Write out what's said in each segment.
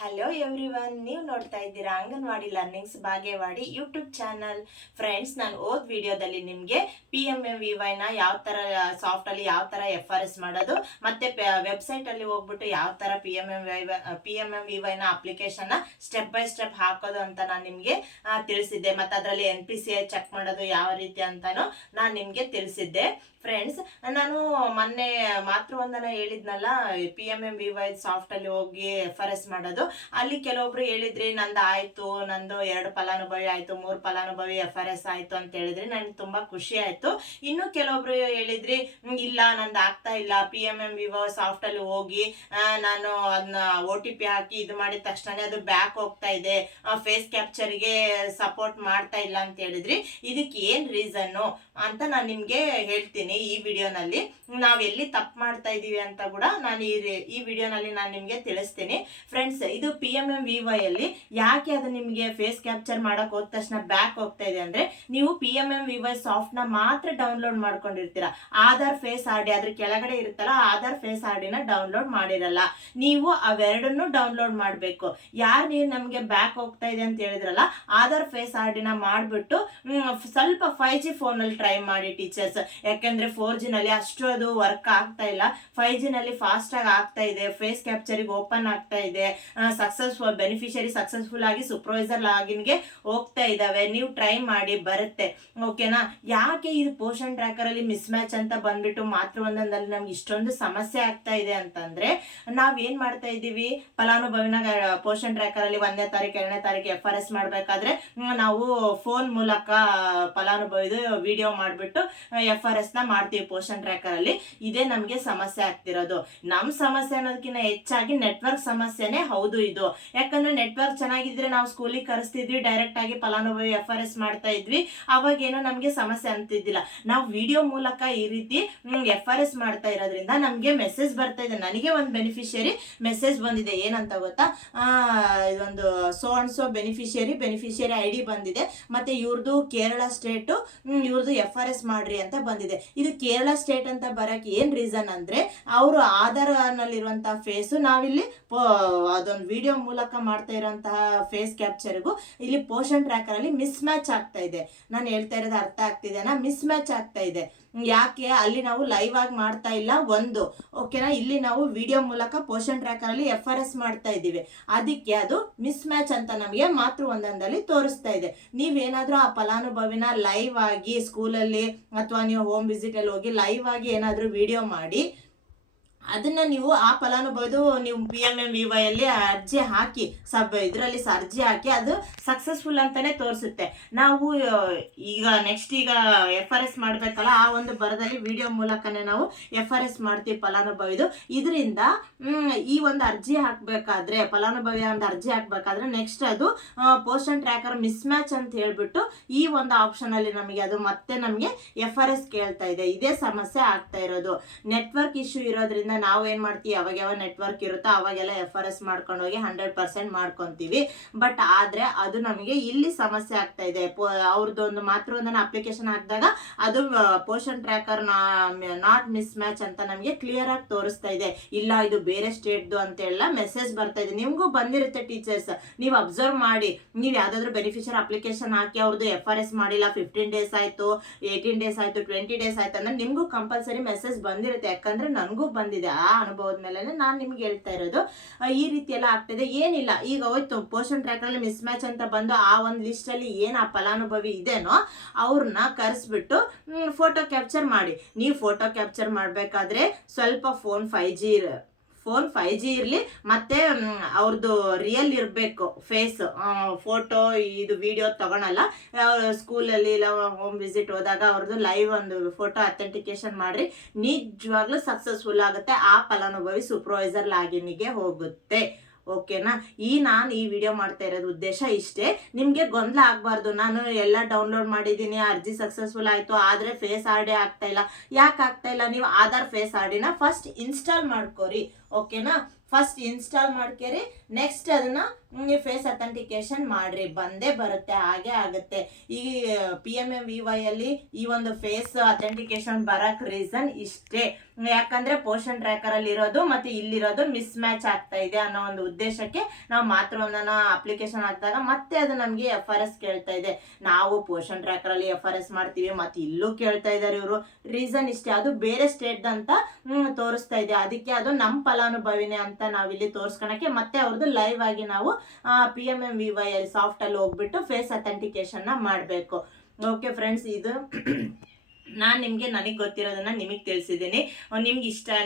Hello everyone, ನೀವು ನೋಡ್ತಾ ಇದ್ದೀರಾ anganwadi learnings ಭಾಗ್ಯವಾಡಿ YouTube channel. Friends, ನಾನು ವಿಡಿಯೋದಲ್ಲಿ ನಿಮಗೆ PMMVY ಯಾವ ಥರ ಸಾಫ್ಟಲ್ಲಿ ಯಾವ ಥರ FRS ಮಾಡೋದು ಮತ್ತು ವೆಬ್ಸೈಟಲ್ಲಿ ಹೋಗ್ಬಿಟ್ಟು ಯಾವ ಥರ PMMVY ಅಪ್ಲಿಕೇಶನ್ನ ಸ್ಟೆಪ್ ಬೈ ಸ್ಟೆಪ್ ಹಾಕೋದು ಅಂತ ನಾನು ನಿಮಗೆ ತಿಳಿಸಿದ್ದೆ. ಮತ್ತು ಅದರಲ್ಲಿ NPCI ಚೆಕ್ ಮಾಡೋದು ಯಾವ ರೀತಿ ಅಂತಲೂ ನಾನು ನಿಮಗೆ ತಿಳಿಸಿದ್ದೆ. ಫ್ರೆಂಡ್ಸ್, ನಾನು ಮೊನ್ನೆ ಮಾತೃವಂದನ ಹೇಳಿದ್ನಲ್ಲ, PMMVY ಸಾಫ್ಟಲ್ಲಿ ಹೋಗಿ FRS ಮಾಡೋದು. ಅಲ್ಲಿ ಕೆಲವೊಬ್ರು ಹೇಳಿದ್ರಿ ನಂದು ಆಯ್ತು, ನಂದು 2 ಫಲಾನುಭವಿ ಆಯ್ತು, 3 ಫಲಾನುಭವಿ FRS ಆಯ್ತು ಅಂತ ಹೇಳಿದ್ರಿ. ನನ್ಗೆ ತುಂಬಾ ಖುಷಿ ಆಯ್ತು. ಇನ್ನು ಕೆಲವೊಬ್ರು ಹೇಳಿದ್ರಿ ಇಲ್ಲ ನಂದು ಆಗ್ತಾ ಇಲ್ಲ, PMMVY ಸಾಫ್ಟಲ್ಲಿ ಹೋಗಿ ನಾನು ಅದನ್ನ OTP ಹಾಕಿ ಇದು ಮಾಡಿದ ತಕ್ಷಣ ಅದು ಬ್ಯಾಕ್ ಹೋಗ್ತಾ ಇದೆ, ಫೇಸ್ ಕ್ಯಾಪ್ಚರ್ಗೆ ಸಪೋರ್ಟ್ ಮಾಡ್ತಾ ಇಲ್ಲ ಅಂತ ಹೇಳಿದ್ರಿ. ಇದಕ್ಕೆ ಏನ್ ರೀಸನ್ನು ಅಂತ ನಾನು ನಿಮ್ಗೆ ಹೇಳ್ತೀನಿ ಈ ವಿಡಿಯೋನಲ್ಲಿ. ನಾವ್ ಎಲ್ಲಿ ತಪ್ಪು ಮಾಡ್ತಾ ಇದೀವಿ ಅಂತ ಕೂಡ ನಾನು ಈ ವಿಡಿಯೋನಲ್ಲಿ ನಾನು ನಿಮ್ಗೆ ತಿಳಿಸ್ತೀನಿ. ಫ್ರೆಂಡ್ಸ್, ಇದು PMMVY ಅಲ್ಲಿ ಯಾಕೆ ಅದು ನಿಮ್ಗೆ ಫೇಸ್ ಕ್ಯಾಪ್ಚರ್ ಮಾಡಕ್ ಹೋದ ತಕ್ಷಣ ಬ್ಯಾಕ್ ಹೋಗ್ತಾ ಇದೆ ಅಂದ್ರೆ, ನೀವು PMMVY ಸಾಫ್ಟ್ ನ ಮಾತ್ರ ಡೌನ್ಲೋಡ್ ಮಾಡ್ಕೊಂಡಿರ್ತೀರಾ. ಆಧಾರ್ ಫೇಸ್ ಆರ್ ಡಿ ಅದ್ರ ಕೆಳಗಡೆ ಇರುತ್ತಲ್ಲ, ಆಧಾರ್ ಫೇಸ್ ಆರ್ ಡಿನ ಡೌನ್ಲೋಡ್ ಮಾಡಿರಲ್ಲ. ನೀವು ಅವೆರಡನ್ನು ಡೌನ್ಲೋಡ್ ಮಾಡ್ಬೇಕು. ನೀವು ನಮ್ಗೆ ಬ್ಯಾಕ್ ಹೋಗ್ತಾ ಇದೆ ಅಂತ ಹೇಳಿದ್ರಲ್ಲ, ಆಧಾರ್ ಫೇಸ್ ಆರ್ ಡಿನ ಮಾಡ್ಬಿಟ್ಟು ಸ್ವಲ್ಪ 5G ಫೋನ್ ಅಲ್ಲಿ ಟ್ರೈ ಮಾಡಿ ಟೀಚರ್ಸ್. ಯಾಕಂದ್ರೆ 4G ನಲ್ಲಿ ಅಷ್ಟು ಅದು ವರ್ಕ್ ಆಗ್ತಾ ಇಲ್ಲ. 5G ನಲ್ಲಿ ಫಾಸ್ಟ್ ಆಗಿ ಆಗ್ತಾ ಇದೆ, ಫೇಸ್ ಕ್ಯಾಪ್ಚರ್ ಓಪನ್ ಆಗ್ತಾ ಇದೆ, ಬೆನಿಫಿಷಿಯರಿ ಸಕ್ಸಸ್ಫುಲ್ ಆಗಿ ಸೂಪರ್ವೈಸರ್ ಲಾಗಿನ್ಗೆ ಹೋಗ್ತಾ ಇದಾವೆ. ನೀವು ಟ್ರೈ ಮಾಡಿ, ಬರುತ್ತೆ. ಓಕೆನಾ? ಯಾಕೆ ಇದು ಪೋಷನ್ ಟ್ರ್ಯಾಕರ್ ಅಲ್ಲಿ ಮಿಸ್ ಮ್ಯಾಚ್ ಅಂತ ಬಂದ್ಬಿಟ್ಟು ಮಾತೃವಂದನದಲ್ಲಿ ನಮ್ಗೆ ಇಷ್ಟೊಂದು ಸಮಸ್ಯೆ ಆಗ್ತಾ ಇದೆ ಅಂತಂದ್ರೆ, ನಾವ್ ಏನ್ ಮಾಡ್ತಾ ಇದೀವಿ, ಫಲಾನುಭವಿನ ಪೋಷನ್ ಟ್ರ್ಯಾಕರ್ ಅಲ್ಲಿ 1ನೇ ತಾರೀಕು 2ನೇ ತಾರೀಕು FRS ಮಾಡ್ಬೇಕಾದ್ರೆ ನಾವು ಫೋನ್ ಮೂಲಕ ಫಲಾನುಭವಿದು ವಿಡಿಯೋ ಮಾಡ್ಬಿಟ್ಟು FRS ನ ಮಾಡ್ತೀವಿ ಪೋಷನ್ ಟ್ರ್ಯಾಕರ್ ಅಲ್ಲಿ. ಇದೇ ನಮ್ಗೆ ಸಮಸ್ಯೆ ಆಗ್ತಿರೋದು. ನಮ್ ಸಮಸ್ಯೆ ಅನ್ನೋದಕ್ಕಿಂತ ಹೆಚ್ಚಾಗಿ ನೆಟ್ವರ್ಕ್ ಸಮಸ್ಯೆನೇ ಹೌದು ಇದು. ಯಾಕಂದ್ರೆ ನೆಟ್ವರ್ಕ್ ಚೆನ್ನಾಗಿದ್ರೆ ನಾವು ಸ್ಕೂಲಿಗೆ ಕರೆಸ್ತಿದ್ವಿ, ಡೈರೆಕ್ಟ್ ಆಗಿ ಫಲಾನುಭವಿ FRS ಮಾಡ್ತಾ ಇದ್ವಿ. ಅವಾಗೇನೋ ನಮ್ಗೆ ಸಮಸ್ಯೆ ಅಂತಿದ್ದಿಲ್ಲ. ನಾವು ವಿಡಿಯೋ ಮೂಲಕ ಈ ರೀತಿ FRS ಮಾಡ್ತಾ ಇರೋದ್ರಿಂದ ನಮ್ಗೆ ಮೆಸೇಜ್ ಬರ್ತಾ ಇದೆ. ನನಗೆ ಒಂದು ಬೆನಿಫಿಷಿಯರಿ ಮೆಸೇಜ್ ಬಂದಿದೆ. ಏನಂತ ಗೊತ್ತಾ, ಇದೊಂದು so and so beneficiary ID ಬಂದಿದೆ, ಮತ್ತೆ ಇವ್ರದ್ದು ಕೇರಳ ಸ್ಟೇಟ್, ಇವ್ರದ್ದು FRS ಮಾಡ್ರಿ ಅಂತ ಬಂದಿದೆ. ಇದು ಕೇರಳ ಸ್ಟೇಟ್ ಅಂತ ಬರಕ್ಕೆ ಏನ್ ರೀಸನ್ ಅಂದ್ರೆ, ಅವರು ಆಧಾರ್ ನಲ್ಲಿರುವಂತಹ ಫೇಸ್ ನಾವಿಲ್ಲಿ ಅದೊಂದು ವಿಡಿಯೋ ಮೂಲಕ ಮಾಡ್ತಾ ಇರುವಂತಹ ಫೇಸ್ ಕ್ಯಾಪ್ಚರ್ಗೂ ಇಲ್ಲಿ ಪೋಷನ್ ಟ್ರ್ಯಾಕರ್ ಅಲ್ಲಿ ಮಿಸ್ ಮ್ಯಾಚ್ ಆಗ್ತಾ ಇದೆ. ನಾನು ಹೇಳ್ತಾ ಇರೋದು ಅರ್ಥ ಆಗ್ತಿದೆನಾ? ಮಿಸ್ ಮ್ಯಾಚ್ ಆಗ್ತಾ ಇದೆ. ಯಾಕೆ? ಅಲ್ಲಿ ನಾವು ಲೈವ್ ಆಗಿ ಮಾಡ್ತಾ ಇಲ್ಲ ಒಂದು, ಓಕೆನಾ? ಇಲ್ಲಿ ನಾವು ವಿಡಿಯೋ ಮೂಲಕ ಪೋಷನ್ ಟ್ರ್ಯಾಕರ್ ಅಲ್ಲಿ FRS ಮಾಡ್ತಾ ಇದ್ದೀವಿ. ಅದಕ್ಕೆ ಅದು ಮಿಸ್ ಮ್ಯಾಚ್ ಅಂತ ನಮಗೆ ಮಾತೃವಂದನದಲ್ಲಿ ತೋರಿಸ್ತಾ ಇದೆ. ನೀವೇನಾದ್ರೂ ಆ ಫಲಾನುಭವಿನ ಲೈವ್ ಆಗಿ ಸ್ಕೂಲಲ್ಲಿ ಅಥವಾ ನೀವು ಹೋಮ್ ವಿಸಿಟ್ ಅಲ್ಲಿ ಹೋಗಿ ಲೈವ್ ಆಗಿ ಏನಾದ್ರೂ ವಿಡಿಯೋ ಮಾಡಿ ಅದನ್ನ ನೀವು ಆ ಫಲಾನುಭವಿದು ನೀವು PMMVY ಅಲ್ಲಿ ಅರ್ಜಿ ಹಾಕಿ ಇದರಲ್ಲಿ ಅರ್ಜಿ ಹಾಕಿ ಅದು ಸಕ್ಸಸ್ಫುಲ್ ಅಂತಾನೆ ತೋರಿಸುತ್ತೆ. ನಾವು ಈಗ ನೆಕ್ಸ್ಟ್ FRS ಮಾಡ್ಬೇಕಲ್ಲ, ಆ ಒಂದು ಬರದಲ್ಲಿ ವಿಡಿಯೋ ಮೂಲಕನೇ ನಾವು FRS ಮಾಡ್ತೀವಿ ಫಲಾನುಭವಿದು. ಇದರಿಂದ ಈ ಒಂದು ಅರ್ಜಿ ಹಾಕ್ಬೇಕಾದ್ರೆ, ಫಲಾನುಭವಿ ಒಂದು ಅರ್ಜಿ ಹಾಕ್ಬೇಕಾದ್ರೆ ನೆಕ್ಸ್ಟ್ ಅದು ಪೋಷನ್ ಟ್ರ್ಯಾಕರ್ ಮಿಸ್ ಮ್ಯಾಚ್ ಅಂತ ಹೇಳ್ಬಿಟ್ಟು ಈ ಒಂದು ಆಪ್ಷನ್ ಅಲ್ಲಿ ನಮಗೆ ಅದು ಮತ್ತೆ ನಮಗೆ FRS ಕೇಳ್ತಾ ಇದೆ. ಇದೇ ಸಮಸ್ಯೆ ಆಗ್ತಾ ಇರೋದು. ನೆಟ್ವರ್ಕ್ ಇಶ್ಯೂ ಇರೋದ್ರಿಂದ ನಾವು ಏನ್ ಮಾಡ್ತೀವಿ, ಅವಾಗ ಯಾವ ನೆಟ್ವರ್ಕ್ ಇರುತ್ತೋ ಅವಾಗೆಲ್ಲ FRS ಮಾಡ್ಕೊಂಡು ಹೋಗಿ 100% ಮಾಡ್ಕೊಂತೀವಿ. ಬಟ್ ಆದ್ರೆ ಅದು ನಮಗೆ ಇಲ್ಲಿ ಸಮಸ್ಯೆ ಆಗ್ತಾ ಇದೆ. ಅವ್ರದ್ದು ಒಂದು ಮಾತೃವಂದನ ಅಪ್ಲಿಕೇಶನ್ ಹಾಕಿದಾಗ ಅದು Poshan tracker not miss match ಅಂತ ನಮಗೆ ಕ್ಲಿಯರ್ ಆಗಿ ತೋರಿಸ್ತಾ ಇದೆ. ಇಲ್ಲ ಇದು ಬೇರೆ ಸ್ಟೇಟ್ದು ಅಂತ ಎಲ್ಲ ಮೆಸೇಜ್ ಬರ್ತಾ ಇದೆ. ನಿಮ್ಗೂ ಬಂದಿರುತ್ತೆ ಟೀಚರ್ಸ್, ನೀವು ಅಬ್ಸರ್ವ್ ಮಾಡಿ. ನೀವು ಯಾವ್ದಾದ್ರು ಬೆನಿಫಿಷಿಯರ್ ಅಪ್ಲಿಕೇಶನ್ ಹಾಕಿ ಅವ್ರದ್ದು FRS ಮಾಡಿಲ್ಲ, 15 ಡೇಸ್ ಆಯ್ತು, 18 ಡೇಸ್ ಆಯ್ತು, 20 ಡೇಸ್ ಆಯ್ತು ಅಂದ್ರೆ ನಿಮ್ಗೂ ಕಂಪಲ್ಸರಿ ಮೆಸೇಜ್ ಬಂದಿರುತ್ತೆ. ಯಾಕಂದ್ರೆ ನನಗೂ ಬಂದಿದೆ. ಆ ಅನುಭವದ ಮೇಲೆ ನಾನು ನಿಮ್ಗೆ ಹೇಳ್ತಾ ಇರೋದು. ಈ ರೀತಿ ಎಲ್ಲ ಆಗ್ತದೆ. ಏನಿಲ್ಲ, ಈಗ ಹೋಯ್ತು ಪೋಷನ್ ಟ್ರ್ಯಾಕರ್ ಅಲ್ಲಿ ಮಿಸ್ ಮ್ಯಾಚ್ ಅಂತ ಬಂದು ಆ ಒಂದು ಲಿಸ್ಟ್ ಅಲ್ಲಿ ಏನ್ ಆ ಫಲಾನುಭವಿ ಇದೇನೋ ಅವ್ರನ್ನ ಕರೆಸ್ಬಿಟ್ಟು ಫೋಟೋ ಕ್ಯಾಪ್ಚರ್ ಮಾಡಿ. ನೀವು ಫೋಟೋ ಕ್ಯಾಪ್ಚರ್ ಮಾಡ್ಬೇಕಾದ್ರೆ ಸ್ವಲ್ಪ ಫೋನ್ 5G ಇರಲಿ, ಮತ್ತೆ ಅವ್ರದ್ದು ರಿಯಲ್ ಇರಬೇಕು ಫೇಸ್. ಫೋಟೋ ಇದು ವಿಡಿಯೋ ತಗೊಳಲ್ಲ. ಸ್ಕೂಲಲ್ಲಿ ಇಲ್ಲ ಹೋಮ್ ವಿಸಿಟ್ ಹೋದಾಗ ಅವ್ರದ್ದು ಲೈವ್ ಒಂದು ಫೋಟೋ ಅಥೆಂಟಿಕೇಶನ್ ಮಾಡ್ರಿ, ನಿಜವಾಗ್ಲೂ ಸಕ್ಸಸ್ಫುಲ್ ಆಗುತ್ತೆ. ಆ ಫಲಾನುಭವಿ ಸೂಪರ್ವೈಸರ್ ಲಾಗಿನ್ಗೆ ಹೋಗುತ್ತೆ. ಓಕೆನಾ? ನಾನು ಈ ವಿಡಿಯೋ ಮಾಡ್ತಾ ಇರೋದು ಉದ್ದೇಶ ಇಷ್ಟೇ. ನಿಮ್ಗೆ ಗೊಂದಲ ಆಗ್ಬಾರ್ದು. ನಾನು ಎಲ್ಲ ಡೌನ್ಲೋಡ್ ಮಾಡಿದ್ದೀನಿ, ಅರ್ಜಿ ಸಕ್ಸಸ್ಫುಲ್ ಆಯ್ತು, ಆದ್ರೆ ಫೇಸ್ ಆರ್ ಡಿ ಆಗ್ತಾ ಇಲ್ಲ. ಯಾಕೆ ಆಗ್ತಾ ಇಲ್ಲ? ನೀವು ಆಧಾರ್ ಫೇಸ್ ಆರ್ ಡಿನ ಫಸ್ಟ್ ಇನ್ಸ್ಟಾಲ್ ಮಾಡ್ಕೋರಿ. ಓಕೆನಾ? ಫಸ್ಟ್ ಇನ್ಸ್ಟಾಲ್ ಮಾಡ್ಕೇರಿ, ನೆಕ್ಸ್ಟ್ ಅದನ್ನ ಫೇಸ್ ಅಥೆಂಟಿಕೇಶನ್ ಮಾಡ್ರಿ. ಬಂದೇ ಬರುತ್ತೆ, ಹಾಗೆ ಆಗುತ್ತೆ. ಈ PMMVY ಅಲ್ಲಿ ಈ ಒಂದು ಫೇಸ್ ಅಥೆಂಟಿಕೇಶನ್ ಬರಕ್ ರೀಸನ್ ಇಷ್ಟೇ. ಯಾಕಂದರೆ ಪೋಷನ್ ಟ್ರ್ಯಾಕರಲ್ಲಿ ಇರೋದು ಮತ್ತು ಇಲ್ಲಿರೋದು ಮಿಸ್ ಮ್ಯಾಚ್ ಆಗ್ತಾ ಇದೆ ಅನ್ನೋ ಒಂದು ಉದ್ದೇಶಕ್ಕೆ ನಾವು ಮಾತೃವಂದನ ಅಪ್ಲಿಕೇಶನ್ ಹಾಕಿದಾಗ ಮತ್ತೆ ಅದು ನಮಗೆ FRS ಕೇಳ್ತಾ ಇದೆ. ನಾವು ಪೋಷನ್ ಟ್ರ್ಯಾಕರಲ್ಲಿ FRS ಮಾಡ್ತೀವಿ ಮತ್ತು ಇಲ್ಲೂ ಕೇಳ್ತಾ ಇದ್ದಾರೆ ಇವರು. ರೀಸನ್ ಇಷ್ಟೇ, ಅದು ಬೇರೆ ಸ್ಟೇಟ್ ಅಂತ ತೋರಿಸ್ತಾ ಇದೆ. ಅದಕ್ಕೆ ಅದು ನಮ್ಮ ಫಲಾನುಭವಿನೇ ಅಂತ ನಾವಿಲ್ಲಿ ತೋರಿಸ್ಕೊಳಕ್ಕೆ ಮತ್ತೆ ಅವ್ರದ್ದು ಲೈವ್ ಆಗಿ ನಾವು PMMVY ಸಾಫ್ಟಲ್ಲಿ ಹೋಗ್ಬಿಟ್ಟು ಫೇಸ್ ಅಥೆಂಟಿಕೇಶನ್ನ ಮಾಡಬೇಕು. ಓಕೆ ಫ್ರೆಂಡ್ಸ್, ಇದು ನಾನು ನನಗೆ ಗೊತ್ತಿರೋದನ್ನ ನಿಮಗೆ ತಿಳಿಸಿದ್ದೀನಿ.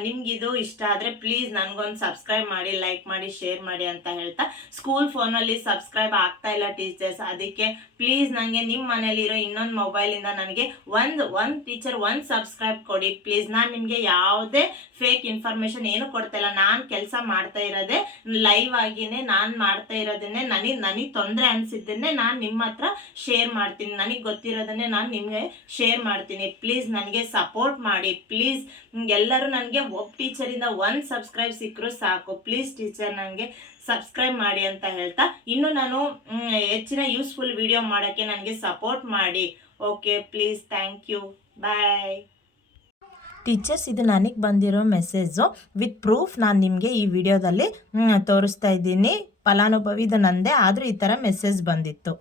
ನಿಮ್ಗಿದು ಇಷ್ಟ ಆದರೆ ಪ್ಲೀಸ್ ನನಗೊಂದು ಸಬ್ಸ್ಕ್ರೈಬ್ ಮಾಡಿ, ಲೈಕ್ ಮಾಡಿ, ಶೇರ್ ಮಾಡಿ ಅಂತ ಹೇಳ್ತಾ, ಸ್ಕೂಲ್ ಫೋನಲ್ಲಿ ಸಬ್ಸ್ಕ್ರೈಬ್ ಆಗ್ತಾ ಇಲ್ಲ ಟೀಚರ್ಸ್, ಅದಕ್ಕೆ ಪ್ಲೀಸ್ ನನಗೆ ನಿಮ್ಮ ಮನೇಲಿರೋ ಇನ್ನೊಂದು ಮೊಬೈಲಿಂದ ನನಗೆ ಒಂದು ಟೀಚರ್ ಒಂದು ಸಬ್ಸ್ಕ್ರೈಬ್ ಕೊಡಿ ಪ್ಲೀಸ್. ನಾನು ನಿಮಗೆ ಯಾವುದೇ ಫೇಕ್ ಇನ್ಫಾರ್ಮೇಷನ್ ಏನು ಕೊಡ್ತಾ ಇಲ್ಲ. ನಾನು ಕೆಲಸ ಮಾಡ್ತಾ ಇರೋದೇ ಲೈವ್ ಆಗಿನೇ, ನಾನು ಮಾಡ್ತಾ ಇರೋದನ್ನೇ, ನನಗೆ ತೊಂದರೆ ಅನಿಸಿದ್ದನ್ನೇ ನಾನು ನಿಮ್ಮ ಹತ್ರ ಶೇರ್ ಮಾಡ್ತೀನಿ. ನನಗೆ ಗೊತ್ತಿರೋದನ್ನೇ ನಾನು ನಿಮಗೆ ಶೇರ್ ಮಾಡ್ತೀನಿ. ಪ್ಲೀಸ್ ನನಗೆ ಸಪೋರ್ಟ್ ಮಾಡಿ ಪ್ಲೀಸ್. ಎಲ್ಲರೂ ನನಗೆ ಒಬ್ಬ ಟೀಚರಿಂದ ಒಂದು ಸಬ್ಸ್ಕ್ರೈಬ್ ಸಿಕ್ಕರೂ ಸಾಕು. ಪ್ಲೀಸ್ ಟೀಚರ್ ನನಗೆ ಸಬ್ಸ್ಕ್ರೈಬ್ ಮಾಡಿ ಅಂತ ಹೇಳ್ತಾ, ಇನ್ನು ನಾನು ಹೆಚ್ಚಿನ ಯೂಸ್ಫುಲ್ ವಿಡಿಯೋ ಮಾಡೋಕ್ಕೆ ನನಗೆ ಸಪೋರ್ಟ್ ಮಾಡಿ. Okay please, thank you, bye. Teachers, ಇದು ನನಗೆ ಬಂದಿರೋ ಮೆಸೇಜು ವಿತ್ ಪ್ರೂಫ್ ನಾನು ನಿಮಗೆ ಈ ವಿಡಿಯೋದಲ್ಲಿ ತೋರಿಸ್ತಾ ಇದ್ದೀನಿ. ಫಲಾನುಭವಿದು ನಂದೇ, ಆದರೂ ಈ ಥರ ಮೆಸೇಜ್ ಬಂದಿತ್ತು.